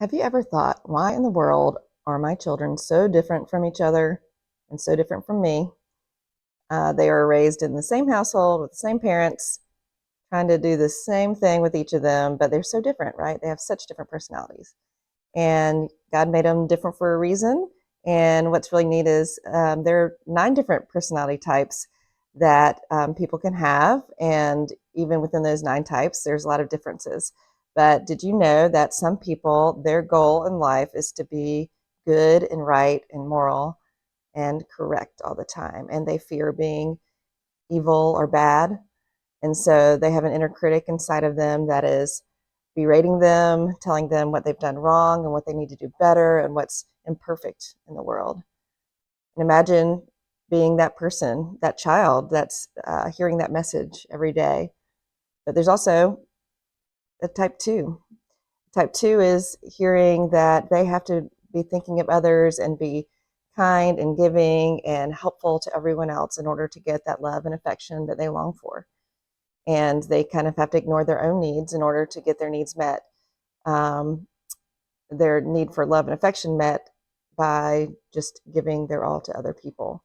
Have you ever thought, why in the world are my children so different from each other and so different from me? They are raised in the same household with the same parents, trying to do the same thing with each of them, but they're so different, right? They have such different personalities. And God made them different for a reason. And what's really neat is there are 9 different personality types that people can have. And even within those 9 types, there's a lot of differences. But did you know that some people, their goal in life is to be good and right and moral and correct all the time? And they fear being evil or bad. And so they have an inner critic inside of them that is berating them, telling them what they've done wrong and what they need to do better and what's imperfect in the world. And imagine being that person, that child that's hearing that message every day. But there's also a type 2. Type 2 is hearing that they have to be thinking of others and be kind and giving and helpful to everyone else in order to get that love and affection that they long for. And they kind of have to ignore their own needs in order to get their needs met. Um, their need for love and affection met by just giving their all to other people.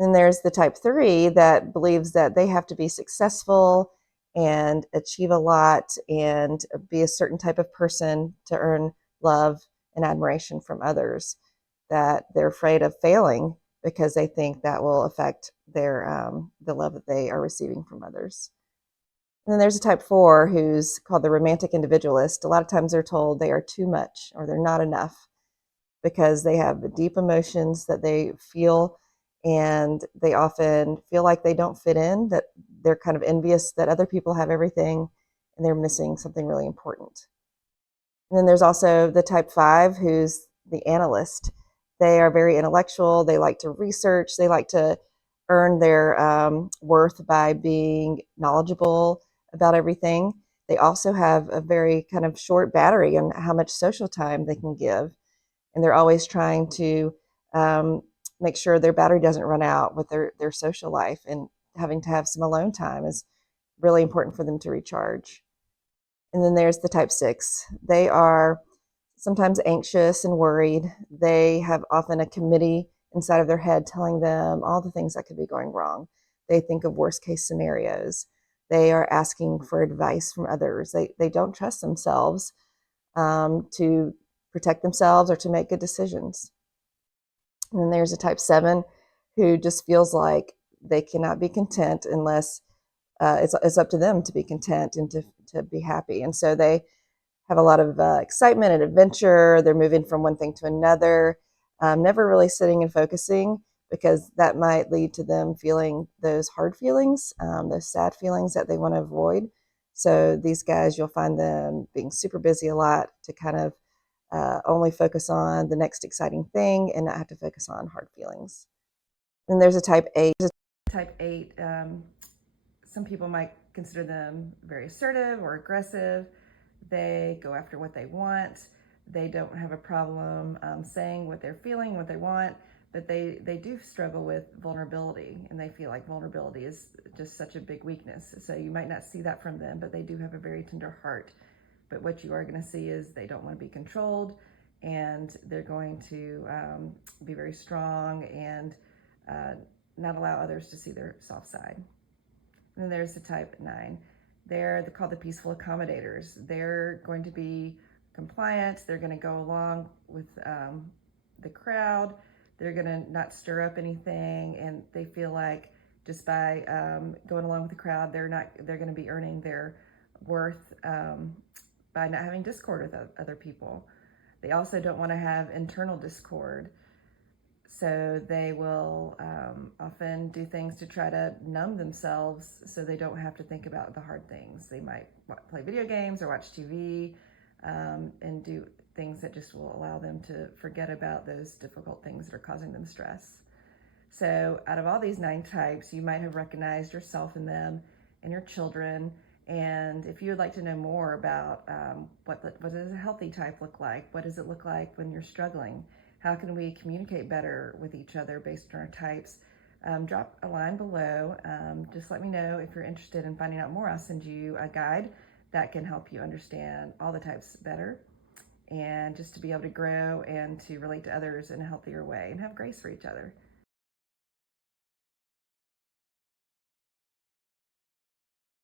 And there's the type 3 that believes that they have to be successful and achieve a lot and be a certain type of person to earn love and admiration from others, that they're afraid of failing because they think that will affect their the love that they are receiving from others. And then there's a type 4 who's called the romantic individualist. A lot of times they're told they are too much or they're not enough because they have deep emotions that they feel, and they often feel like they don't fit in, that they're kind of envious that other people have everything and they're missing something really important. And then there's also the type 5 who's the analyst. They are very intellectual. They like to research. They like to earn their worth by being knowledgeable about everything. They also have a very kind of short battery on how much social time they can give. And they're always trying to um, make sure their battery doesn't run out with their social life. And having to have some alone time is really important for them to recharge. And then there's the type 6. They are sometimes anxious and worried. They have often a committee inside of their head telling them all the things that could be going wrong. They think of worst case scenarios. They are asking for advice from others. They don't trust themselves to protect themselves or to make good decisions. And then there's a type 7 who just feels like they cannot be content unless it's up to them to be content and to be happy. And so they have a lot of excitement and adventure. They're moving from one thing to another, never really sitting and focusing, because that might lead to them feeling those hard feelings, those sad feelings that they want to avoid. So these guys, you'll find them being super busy a lot to kind of only focus on the next exciting thing and not have to focus on hard feelings. Then there's a type 8. Type 8, some people might consider them very assertive or aggressive. They go after what they want. They don't have a problem saying what they're feeling, what they want, but they do struggle with vulnerability, and they feel like vulnerability is just such a big weakness. So you might not see that from them, but they do have a very tender heart. But what you are going to see is they don't want to be controlled, and they're going to be very strong and not allow others to see their soft side. And then there's the type 9. They're called the peaceful accommodators. They're going to be compliant. They're going to go along with the crowd. They're going to not stir up anything, and they feel like just by going along with the crowd, they're going to be earning their worth by not having discord with other people. They also don't want to have internal discord. So they will often do things to try to numb themselves so they don't have to think about the hard things. They might play video games or watch TV and do things that just will allow them to forget about those difficult things that are causing them stress. So out of all these 9 types, you might have recognized yourself in them and your children. And if you would like to know more about what does a healthy type look like, what does it look like when you're struggling, how can we communicate better with each other based on our types, drop a line below. Just let me know if you're interested in finding out more. I'll send you a guide that can help you understand all the types better. and just to be able to grow and to relate to others in a healthier way and have grace for each other.